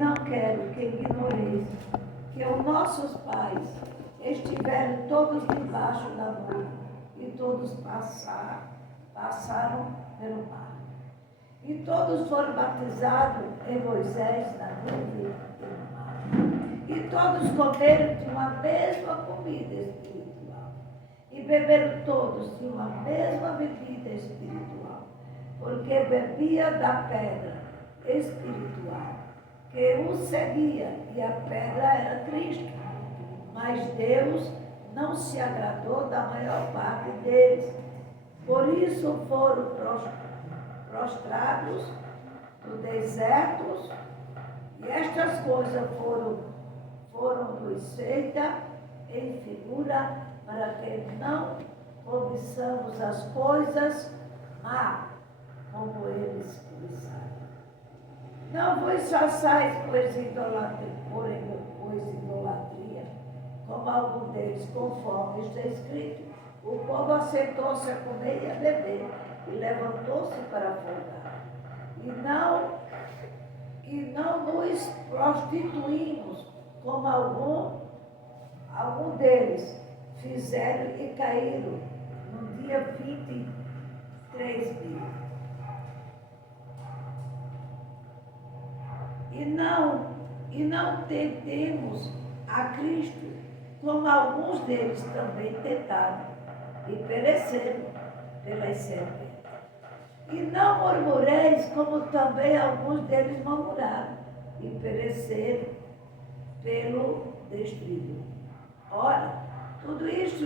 não quero que ignoreis que os nossos pais estiveram todos debaixo da nuvem e todos passaram pelo mar. E todos foram batizados em Moisés na nuvem e no mar. E todos comeram de uma mesma comida espiritual. E beberam todos de uma mesma bebida espiritual. Porque bebia da pedra espiritual que o seguia, e a pedra era Cristo. Mas Deus não se agradou da maior parte deles. Por isso foram prostrados no deserto, e estas coisas foram nos feitas em figura para que não cobiçamos as coisas má, como eles cobiçaram. Não vos façais, pois idolatria, como algum deles, conforme está escrito. O povo assentou-se a comer e a beber, e levantou-se para folgar. E não nos prostituímos, como algum deles fizeram e caíram no dia 23 mil. E não tentemos a Cristo, como alguns deles também tentaram e pereceram pelas serpentes. E não murmureis, como também alguns deles murmuraram e pereceram pelo destruidor. Ora, tudo isto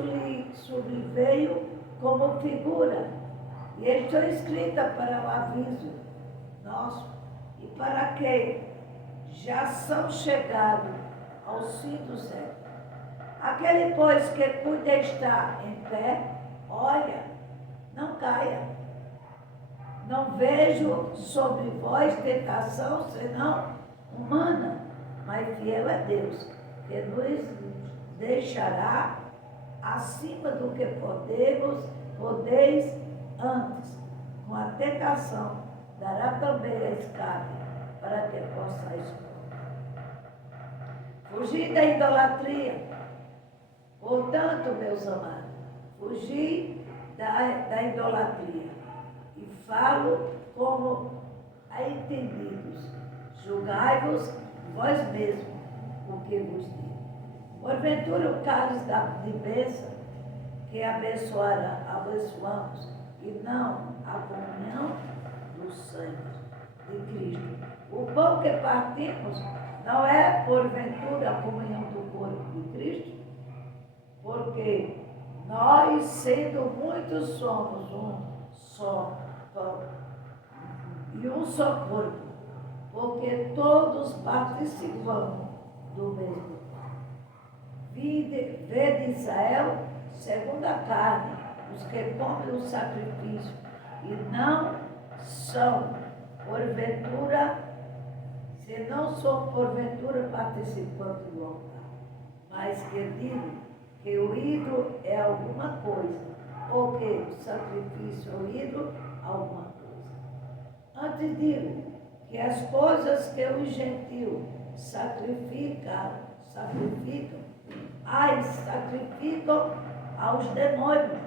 lhe sobreveio como figura, e estou escrita para o aviso nosso, e para que já são chegados aos fim do século. Aquele, pois, que cuida estar em pé, olha, não caia. Não vejo sobre vós tentação senão humana, mas fiel é Deus, que nos deixará acima do que podeis antes. Com a tentação dará também a escape, para que possais fugir da idolatria. Portanto, meus amados, fugi da idolatria. E falo como a entendidos. Julgai-vos vós mesmos o que vos digo. Porventura o cálice de bênção que abençoamos, e não a comunhão do sangue de Cristo. O pão que partimos não é, porventura, a comunhão do corpo de Cristo? Porque nós, sendo muitos, somos um só pão e um só corpo, porque todos participamos do mesmo pão. Vede Israel, segundo a carne, os que comem o sacrifício, e não são, porventura, se não são, porventura, participantes do altar. Mas que digo que o ídolo é alguma coisa, ou que o sacrifício ao ídolo alguma coisa. Antes digo que as coisas que os gentios sacrificam aos demônios,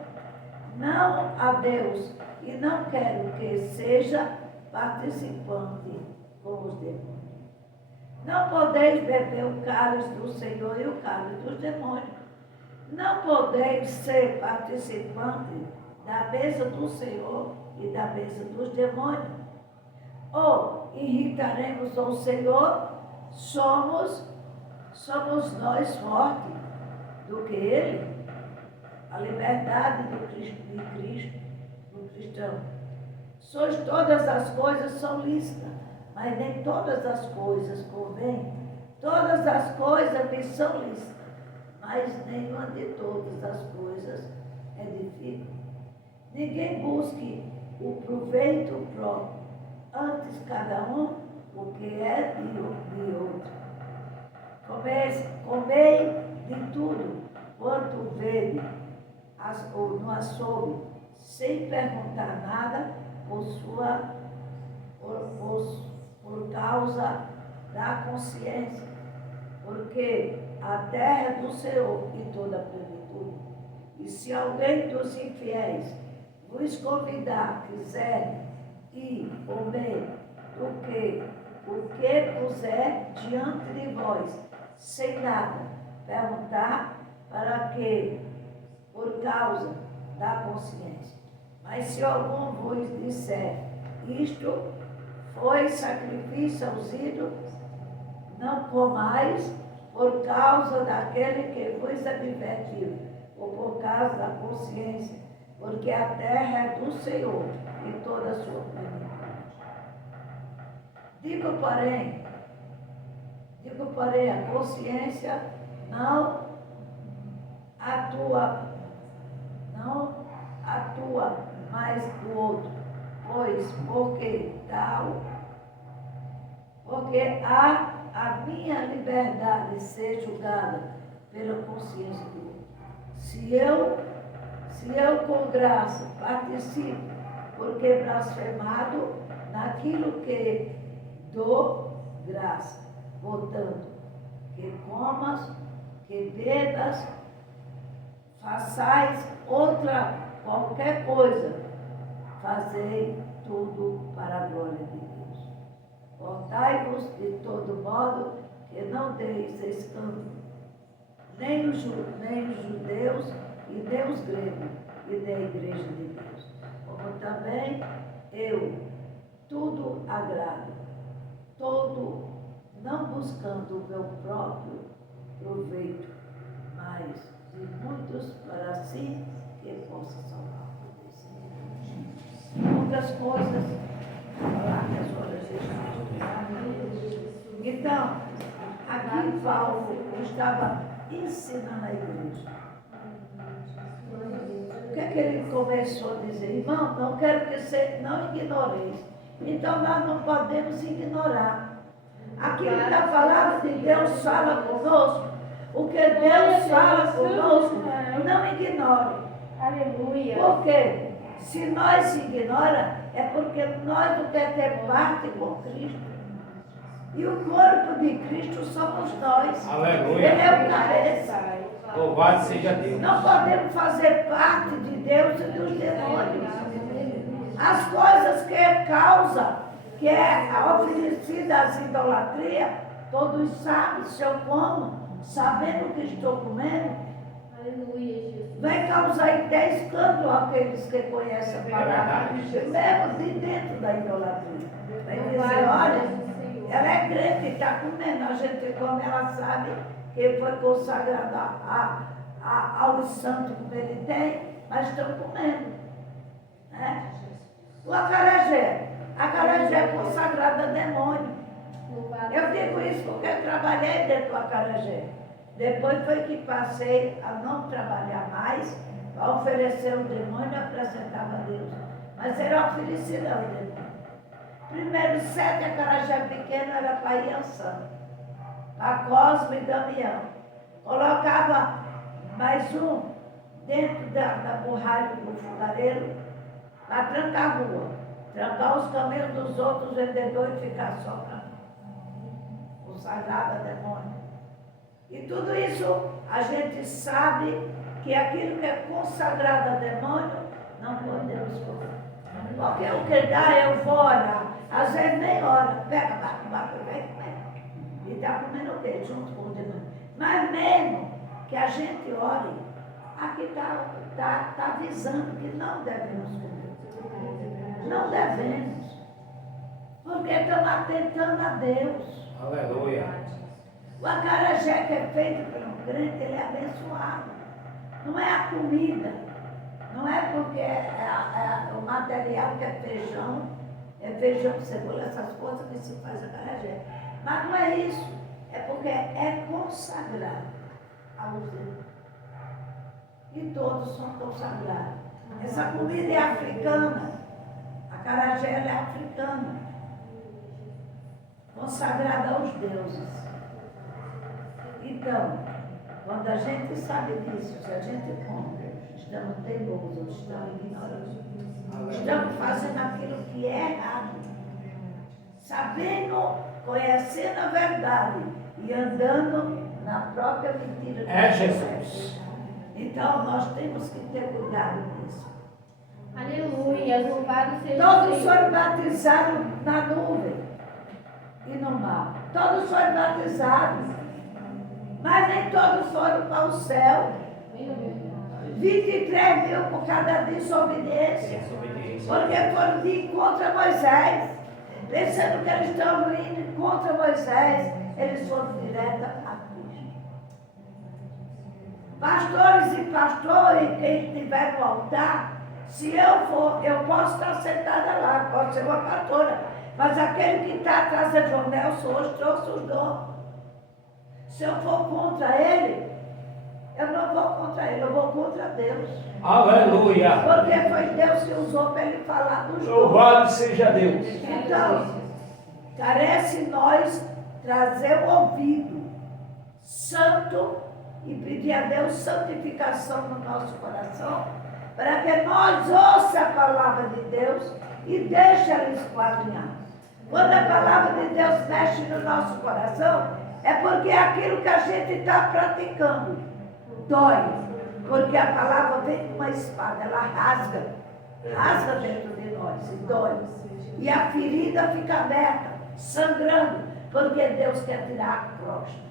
não a Deus, e não quero que seja participante com os demônios. Não podeis beber o cálice do Senhor e o cálice dos demônios. Não podeis ser participante da mesa do Senhor e da mesa dos demônios. Ou irritaremos ao Senhor, somos nós fortes do que Ele. A liberdade de Cristo, do cristão. Todas as coisas são lícitas, mas nem todas as coisas convêm. Todas as coisas me são lícitas, mas nenhuma de todas as coisas edifica. Ninguém busque o proveito próprio, antes cada um o que é de outro. Comei de tudo quanto vede ou no açougue, sem perguntar nada por causa da consciência, porque a terra é do Senhor e toda a plenitude. E se alguém dos infiéis vos convidar, quiser ir comer o que puser diante de vós, sem nada perguntar, para que, por causa da consciência. Mas se algum vos disser, isto foi sacrifício aos ídolos, não comais por causa daquele que vos advertiu, ou por causa da consciência, porque a terra é do Senhor e toda a sua plenitude. Digo, porém, a consciência não atua mais do outro, pois porque a minha liberdade ser julgada pela consciência do outro. Se eu com graça participo, porque blasfemado naquilo que dou graça, portanto, que comas, que bebas, façais qualquer coisa, fazei tudo para a glória de Deus. Portai-vos de todo modo que não deis escândalo, nem os judeus e nem os gregos, e da igreja de Deus. Como também eu tudo agrado, todo não buscando o meu próprio proveito, mas de muitos para si que possa salvar. Muitas coisas falar que as horas de Então, aqui Paulo estava ensinando a igreja. O que é que ele começou a dizer? Irmão, não quero que você não ignoreis. Então nós não podemos ignorar. Aquilo que está falando de Deus fala conosco. O que Deus fala conosco, não ignore. Aleluia. Por quê? Se nós ignora, é porque nós não queremos ter parte com Cristo. E o corpo de Cristo somos nós. Aleluia. Ele é o cabeça. Louvado seja Deus. Não podemos fazer parte de Deus e dos demônios. As coisas que causa, que é oferecida às idolatrias, todos sabem, se eu como, sabendo o que estou comendo, Aleluia, Jesus. vai causar até escândalo àqueles que conhecem a palavra, mesmo de dentro da idolatria. Vai dizer, olha, ela é crente e está comendo, a gente come, ela sabe que foi consagrada aos santos como ele tem, mas estão comendo. Né? O acarajé é consagrada a demônio. Eu digo isso porque eu trabalhei dentro do acarajé. Depois foi que passei a não trabalhar mais, a oferecer o demônio e apresentava a Deus. Mas era oferecido ao demônio. Primeiro 7 acarajé pequeno era para Iansã, para Cosme e Damião. Colocava mais um dentro da borralha do fogareiro para trancar a rua, trancar os caminhos dos outros vendedores e ficar só para mim. Consagrado a demônio. E tudo isso a gente sabe que aquilo que é consagrado a demônio não podemos comer. Porque o que dá eu vou orar. Às vezes nem ora, pega, bate, vem comer. E está comendo o quê? Junto com o demônio. Mas mesmo que a gente ore, aqui está avisando que não devemos comer. Não devemos. Porque estamos atentando a Deus. Aleluia. O acarajé que é feito pelo crente, ele é abençoado. Não é a comida. Não é porque é o material que é feijão, cebola, essas coisas que se faz acarajé. Mas não é isso. É porque é consagrado ao Deus. E todos são consagrados. Essa comida é africana. A acarajé é africana. Consagrada aos deuses. Então, quando a gente sabe disso, se a gente come, estamos teimosos, estamos ignorantes. Estamos fazendo aquilo que é errado. sabendo, conhecendo a verdade e andando na própria mentira de É Jesus. Então nós temos que ter cuidado nisso. Aleluia. Louvado seja o Todos Senhor. foram batizados na nuvem e no mar. Todos foram batizados. Mas nem todos foram para o céu. 23 mil por causa da desobediência. Porque foram de encontro a Moisés. Pensando que eles estavam indo contra Moisés, eles foram direto a Cristo. Pastores e pastores, quem estiver no altar, se eu for, eu posso estar sentada lá, posso ser uma pastora, mas aquele que está atrás de João Nelson hoje trouxe os dons. Se eu for contra ele, eu não vou contra ele, eu vou contra Deus. Aleluia. Porque foi Deus que usou para ele falar dos dons. Louvado seja Deus. Então, carece nós trazer o ouvido santo e pedir a Deus santificação no nosso coração, para que nós ouça a palavra de Deus e deixe ela esquadrinhar. Quando a palavra de Deus mexe no nosso coração, é porque é aquilo que a gente está praticando dói, porque a palavra vem com uma espada, ela rasga dentro de nós e dói. E a ferida fica aberta, sangrando, porque Deus quer tirar a crosta,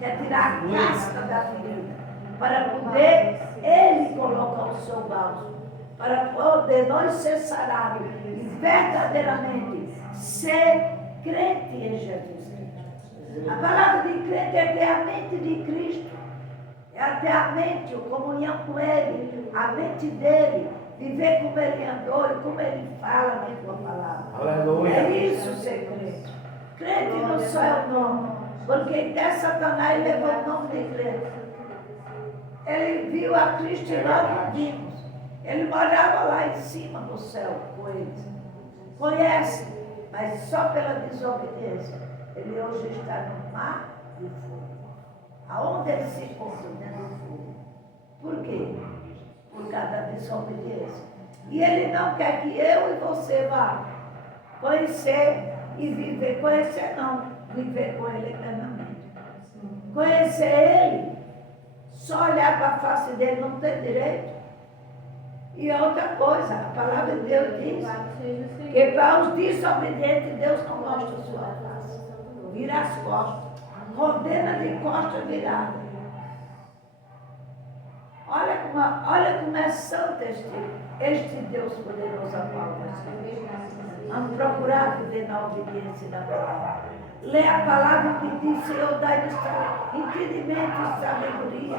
quer tirar a casca da ferida, para poder Ele colocar o seu bálsamo, para poder nós ser sarados e verdadeiramente ser crente em Jesus Cristo. A palavra de crente é ter a mente de Cristo, é ter a mente, a comunhão com Ele, a mente dele, viver como Ele andou e como Ele fala na sua palavra. Aleluia. É isso ser crente. Crente não só é o nome, porque até Satanás levou o nome de crente. Ele viu a Cristo e nós vimos. Ele morava lá em cima do céu com eles. Conhece, mas só pela desobediência. Ele hoje está no mar de fogo. Aonde ele se encontra? Dentro do fogo. Por quê? Por causa da desobediência. E ele não quer que eu e você vá conhecer e viver. Conhecer não, viver com ele eternamente. Conhecer ele, só olhar para a face dele não tem direito. E outra coisa, a palavra de Deus diz que para os desobedientes Deus não mostra a sua face. Vira as costas. Condena de costas viradas. Olha como é santo este Deus poderoso a qual nós servimos. Vamos procurar viver na obediência da palavra. Lê a palavra que diz, Senhor, dai-nos entendimento e sabedoria,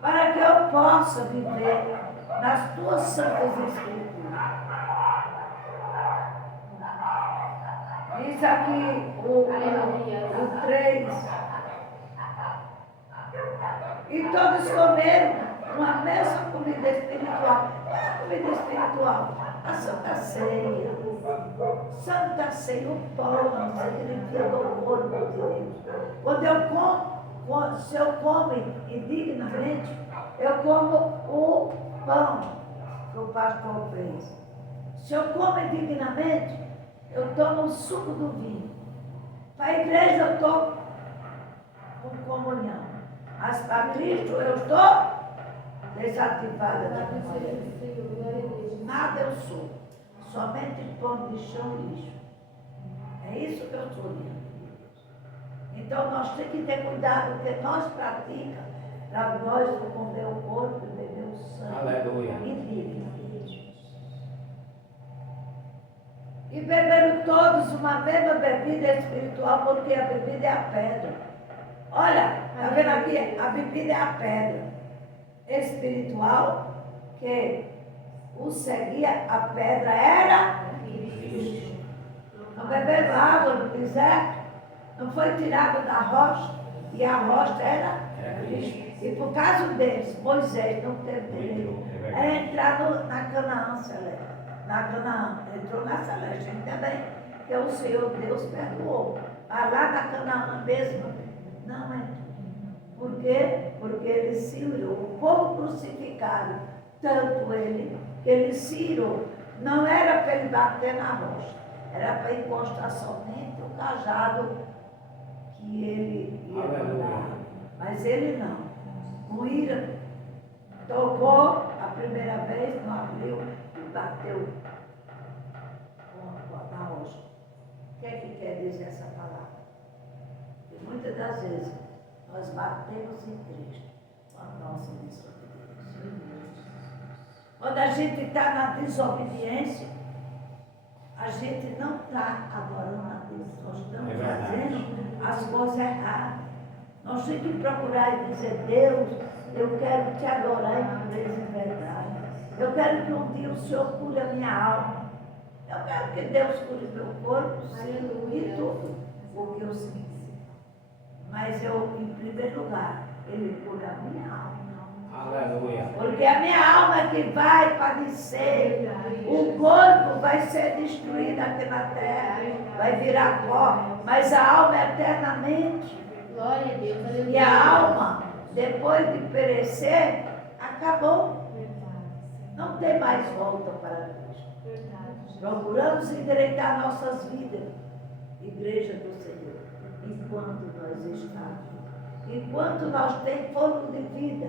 para que eu possa viver nas tuas santas escrituras. Diz aqui o 3. E todos comeram uma mesma comida espiritual. Qual é a comida espiritual? A Santa Ceia. Santa Ceia, o pão, significa o corpo de Deus. Quando eu como, se eu como indignamente, eu como o pão que o pastor fez. Se eu como indignamente, eu tomo o suco do vinho. Para a igreja eu estou com comunhão. Mas para Cristo eu estou desativada da comunhão. Nada eu sou. Somente pão de chão e lixo. É isso que eu sou diante de Deus. Então nós temos que ter cuidado, porque nós praticamos, para nós comer o corpo e beber o sangue. Aleluia. Indigno. E beberam todos uma mesma bebida espiritual, porque a bebida é a pedra. Olha, está vendo aqui? A bebida é a pedra espiritual, que o seguia, a pedra era Cristo. Não beberam água no deserto, não foi tirado da rocha, e a rocha era Cristo. E por causa deles, Moisés não teve direito a entrar na Canaã celeste. Na Canaã, entrou na celeste, ainda bem que o Senhor Deus perdoou. Mas lá na Canaã mesmo, não entrou. Por quê? Porque ele se irou. O povo crucificado, tanto ele, que ele se irou. Não era para ele bater na rocha, era para encostar somente o cajado que ele ia mandar. Mas ele não. Com ira, tocou a primeira vez, não abriu e bateu na rocha. O que é que quer dizer essa palavra? Que muitas das vezes nós batemos em Cristo com a nossa desobediência. Quando a gente está na desobediência, a gente não está adorando a Deus. Nós estamos fazendo as coisas erradas. Nós temos que procurar e dizer: Deus, eu quero te adorar em pureza e verdade. Eu quero que um dia o Senhor cure a minha alma. Eu quero que Deus cure meu corpo, sim, e tudo o que eu sinto. Mas eu, em primeiro lugar, Ele cura a minha alma. Aleluia. Porque a minha alma é que vai padecer. O corpo vai ser destruído aqui na terra, vai virar pó, mas a alma é eternamente. Glória a Deus. Aleluia. E a alma, depois de perecer, acabou. Não tem mais volta para Cristo. Procuramos endireitar nossas vidas, Igreja do Senhor, enquanto nós estamos. Enquanto nós temos fôlego de vida.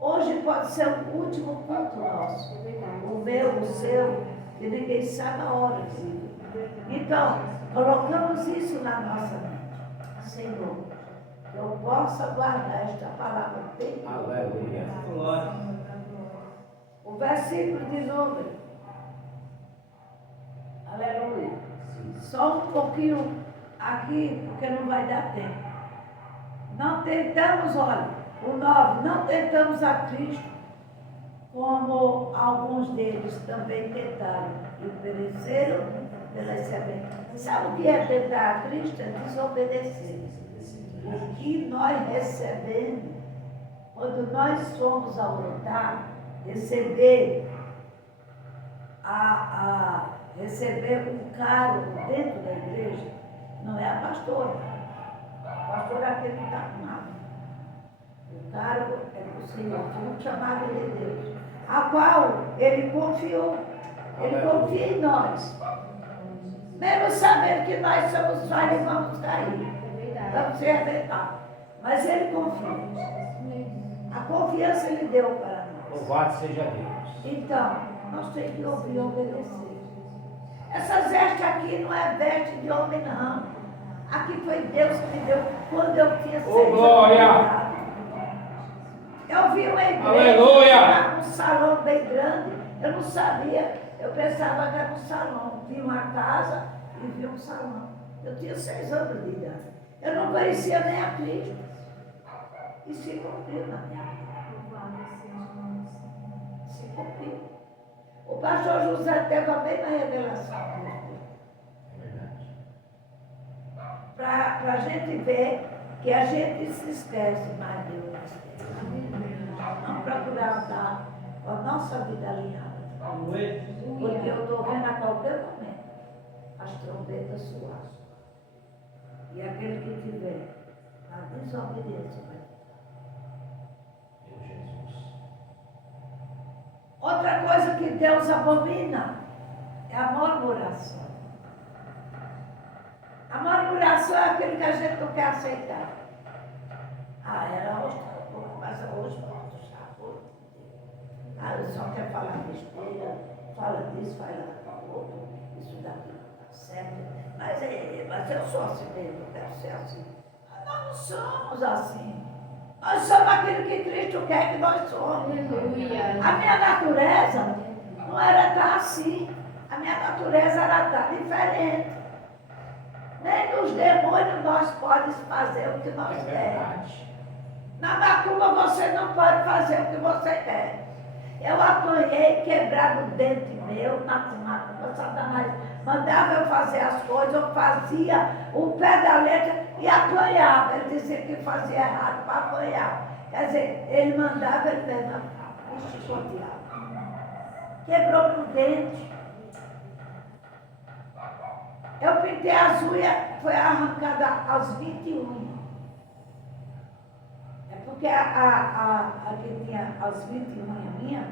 Hoje pode ser o último culto nosso. O meu, o seu, que ninguém sabe a hora. Então, colocamos isso na nossa mente. Senhor, que eu possa guardar esta palavra bem. Aleluia. O versículo de número. Aleluia. Só um pouquinho aqui, porque não vai dar tempo. Não tentamos, olha, o 9, não tentamos a Cristo, como alguns deles também tentaram e pereceram pela semente. Sabe o que é tentar a Cristo? É desobedecer. O que nós recebemos, quando nós somos ao altar, receber um cargo dentro da igreja, não é a pastora. A pastora é aquele que está com nada. O cargo é do Senhor, um chamado de Deus, a qual Ele confiou. Ele confia em nós. Mesmo sabendo que nós somos falhos e vamos cair. Vamos se arrebentar. Mas Ele confia. A confiança Ele deu para nós. Louvado seja Deus. Então, nós temos que ouvir e obedecer. Essa veste aqui não é veste de homem, não. Aqui foi Deus que me deu quando eu tinha 6 anos. Glória! Eu vi uma igreja, Aleluia! um salão bem grande. Eu não sabia. Eu pensava que era um salão. Vi uma casa e vi um salão. Eu tinha 6 anos de idade. Eu não conhecia nem a Cristo. E se cumpriu na minha vida. Se cumpriu. O pastor José teve a mesma revelação. Para a gente ver que a gente se esquece, mas Deus não esquece. Vamos procurar estar com a nossa vida alinhada. Porque eu estou vendo a qualquer momento as trombetas soar. E aquele que tiver na desobediência vai Meu Jesus. Outra coisa que Deus abomina é a murmuração. A murmuração é aquele que a gente não quer aceitar. Ela hoje está um pouco, mas hoje pronto, já. Ele só quer falar besteira, fala disso, fala daquilo, isso daqui não está certo. Mas eu sou assim mesmo, eu quero ser assim. Nós não somos assim. Nós somos aquilo que Cristo quer que nós somos. Aleluia. A minha natureza não era estar assim. A minha natureza era estar diferente. Nem nos demônios nós podemos fazer o que nós É queremos. verdade. Na macumba você não pode fazer o que você quer. Eu apanhei, quebrado o dente meu na macumba, Satanás mandava eu fazer as coisas, eu fazia o pé da letra e apanhava. Ele dizia que fazia errado para apanhar. Quer dizer, ele mandava, ele mesmo chicoteava. Quebrou no dente. Eu pintei as unhas, foi arrancada aos 21. É porque a que tinha aos 21 minha,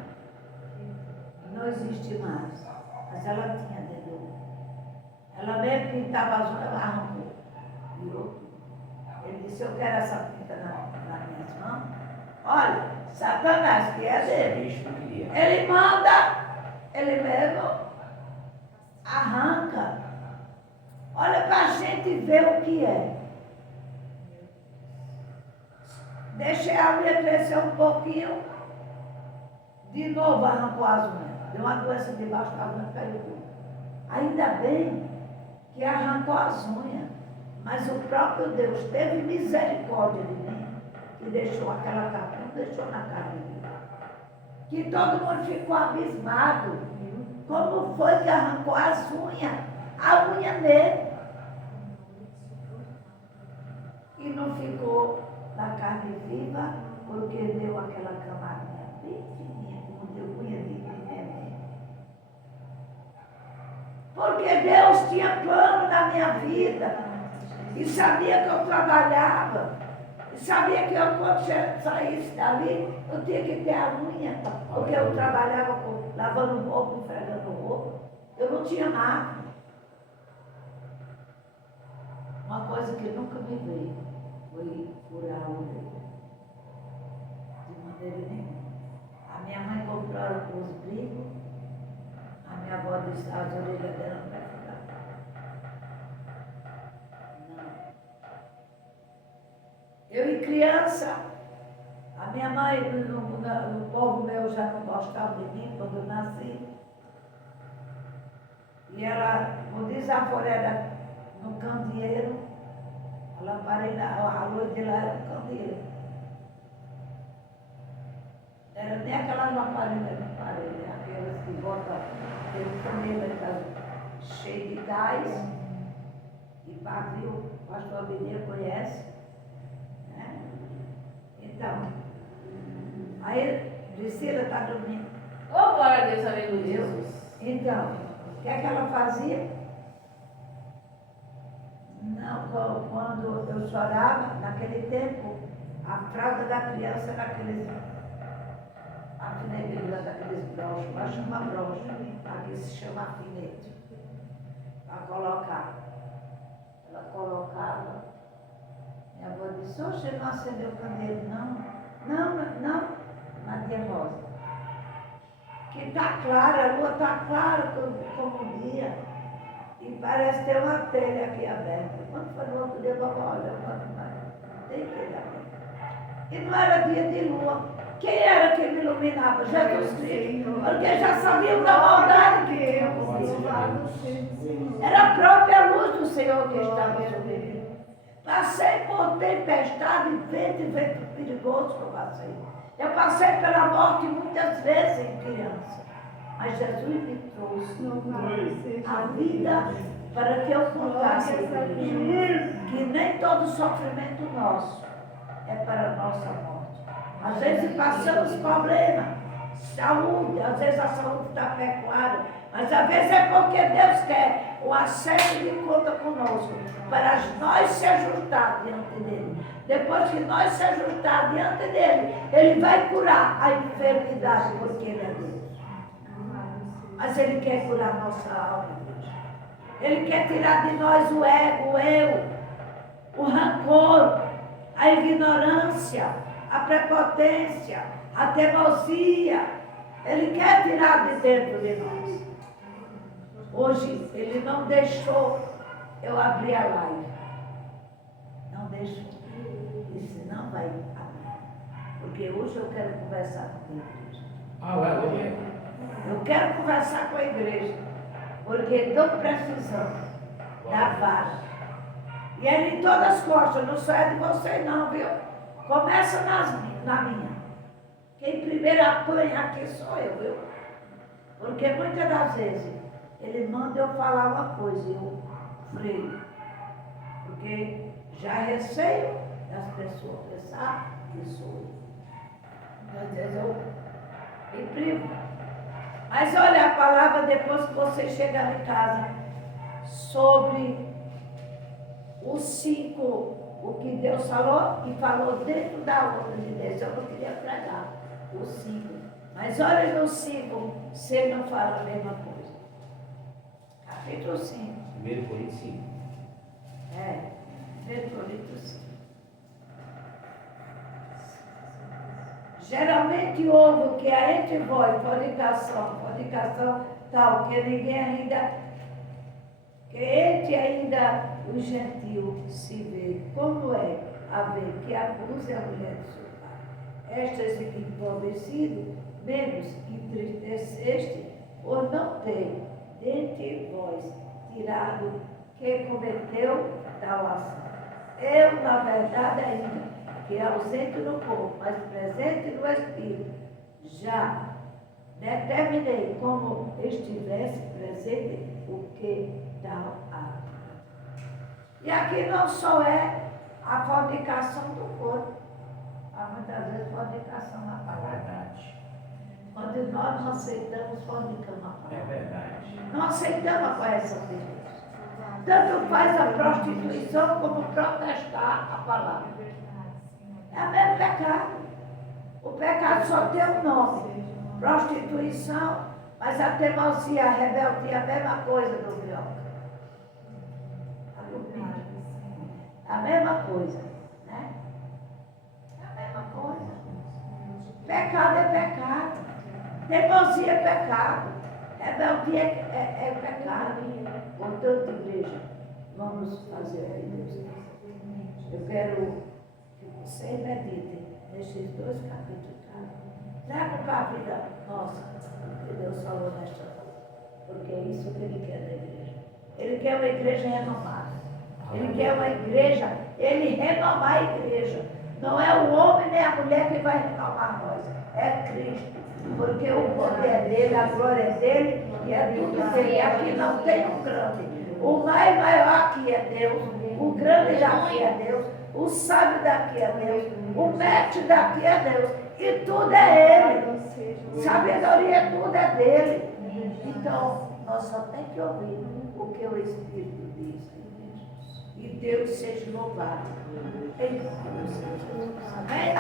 não existe mais. Mas ela tinha dentro. Ela mesmo pintava as unhas, ela arrancou. Virou. Ele disse, eu quero essa pinta nas minhas mãos. Olha, Satanás, que é dele. Bicho não queria. Ele manda, ele mesmo arranca. Olha para a gente ver o que é. Deixei a unha crescer um pouquinho. De novo arrancou as unhas. Deu uma doença debaixo das unhas, caiu tudo. Ainda bem que arrancou as unhas. Mas o próprio Deus teve misericórdia de mim. Que deixou aquela capa, não deixou na carne dele. Que todo mundo ficou abismado. Como foi que arrancou as unhas? A unha nele. E não ficou na carne viva, porque deu aquela camadinha bem fininha, como deu unha de neném. Porque Deus tinha plano na minha vida. E sabia que eu trabalhava. E sabia que eu, quando saísse dali, eu tinha que ter a unha. Porque eu trabalhava lavando roupa, fregando roupa. Eu não tinha máquina. Uma coisa que nunca me veio foi furar a orelha. De maneira nenhuma. A minha mãe comprou os brigos. A minha avó disse as orelhas dela não vai furar. Eu e criança, a minha mãe, o povo meu já não gostava de mim quando eu nasci. E ela, no desaforera, no candeeiro, a lamparina, a luz de lá era um candeeiro. Não era nem aquela lamparina de parede, aquelas que botam aquele candeeiro cheio de gás e pavio, o pastor Avenida conhece. Então, aí Priscila está dormindo. Oh, glória a Deus, aleluia, Jesus. Então, o que é que ela fazia? Não, quando eu chorava, naquele tempo, a fralda da criança era aqueles, a finebilha daqueles broches, lá chama broche, aqui se chama alfinete, para colocar. Ela colocava. Minha avó disse, oxe, não acendeu o candeeiro, não. Não, Maria Rosa. Que está clara, a lua está clara como o dia. E parece ter uma telha aqui aberta. Quando foi no outro dia, vovó, olha, não tem telha aberta. E não era dia de lua. Quem era que me iluminava? Jesus Cristo. Porque já sabiam da maldade que tinha comigo. Era a própria luz do Senhor que estava sobre mim. Passei por tempestade, vento perigoso que eu passei. Eu passei pela morte muitas vezes em criança. Mas Jesus me trouxe a vida para que eu contasse que nem todo sofrimento nosso é para a nossa morte. Às vezes passamos problemas, saúde, às vezes a saúde está pecuária, mas às vezes é porque Deus quer o acerto de conta conosco, para nós se ajustar diante dele. Depois que nós se ajustar diante dele, ele vai curar a enfermidade, porque ele é Deus. Mas ele quer curar nossa alma, Deus. Ele quer tirar de nós o ego, o eu, o rancor, a ignorância, a prepotência, a teimosia. Ele quer tirar de dentro de nós. Hoje, ele não deixou eu abrir a live. Não deixou. Disse, não vai abrir. Porque hoje eu quero conversar com a igreja. Aleluia. Eu quero conversar com a igreja. Porque estão precisando da vara. E é em todas as costas, não só é de vocês não, viu? Começa na minha. Quem primeiro apanha aqui sou eu, viu? Porque muitas das vezes ele manda eu falar uma coisa e eu freio. Porque já receio das pessoas pensar que sou eu. Às vezes eu me privo. Mas olha a palavra depois que você chegar em casa sobre os 5, o que Deus falou e falou dentro da obra de Deus. Eu não queria pregar os 5. Mas olha no 5, se ele não fala a mesma coisa. Capítulo 5. 1 Coríntios 5. É, 1 Coríntios 5. Geralmente houve que há entre vós fornicação tal, que ninguém ainda, que entre ainda o gentil se vê, como é haver que abuse a mulher do seu pai. Estas empobrecido, menos entristeceste, ou não tem dentre vós tirado que cometeu tal ação. Eu, na verdade, ainda, que é ausente no corpo, mas presente no espírito, já determinei como estivesse presente o que tal ato. E aqui não só é a fornicação do corpo, há muitas vezes fornicação na É palavra. verdade. Quando nós não aceitamos, fornicamos a É palavra. verdade. Não aceitamos a correção de Deus. Tanto faz a prostituição como protestar a palavra. É o mesmo pecado. O pecado só tem um nome. Prostituição, mas a teimosia, a rebeldia é a mesma coisa do minhoca. A mesma coisa, né? É a mesma coisa. Pecado é pecado. Teimosia é pecado. Rebeldia é pecado. Portanto, igreja, vamos fazer o que Deus quer. Eu quero que vocês meditem nesses 2 capítulos. Traga para a vida nossa o que Deus falou nesta noite. Porque é isso que Ele quer da igreja. Ele quer uma igreja renomada. Ele quer uma igreja, Ele renomar a igreja. Não é o homem nem a mulher que vai renovar nós. É Cristo. Porque o poder é dele, a glória é dele e é tudo dele. Aqui não tem um grande. O mais maior aqui é Deus. O grande daqui é Deus. O sábio daqui é Deus. O mestre daqui é Deus. E tudo é Ele. Sabedoria, tudo é dele. Então, nós só temos que ouvir o que o Espírito diz. E Deus seja louvado. Em nome do Senhor Jesus. Amém?